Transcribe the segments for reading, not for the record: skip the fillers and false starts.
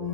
I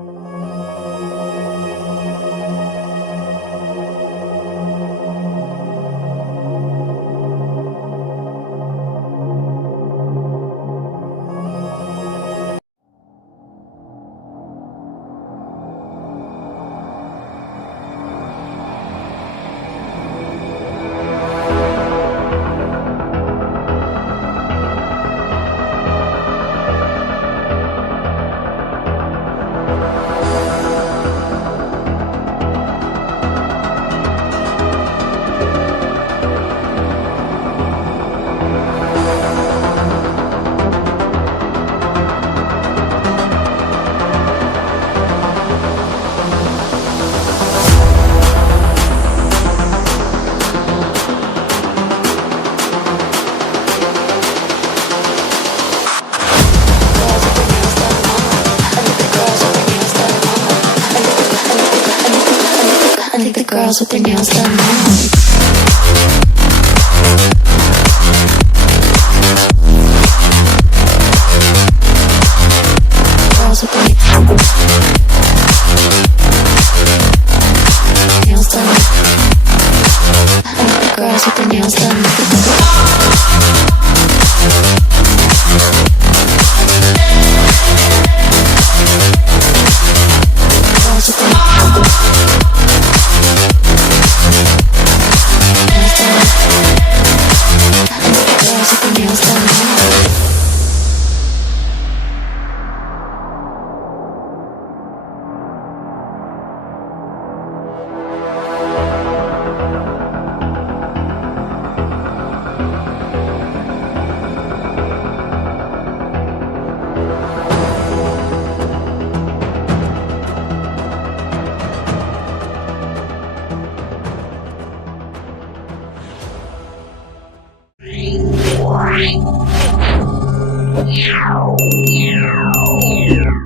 think the girls with their nails done now. Girls with their nails done. I think the girls with their nails done. Girls with their nails done. Meow.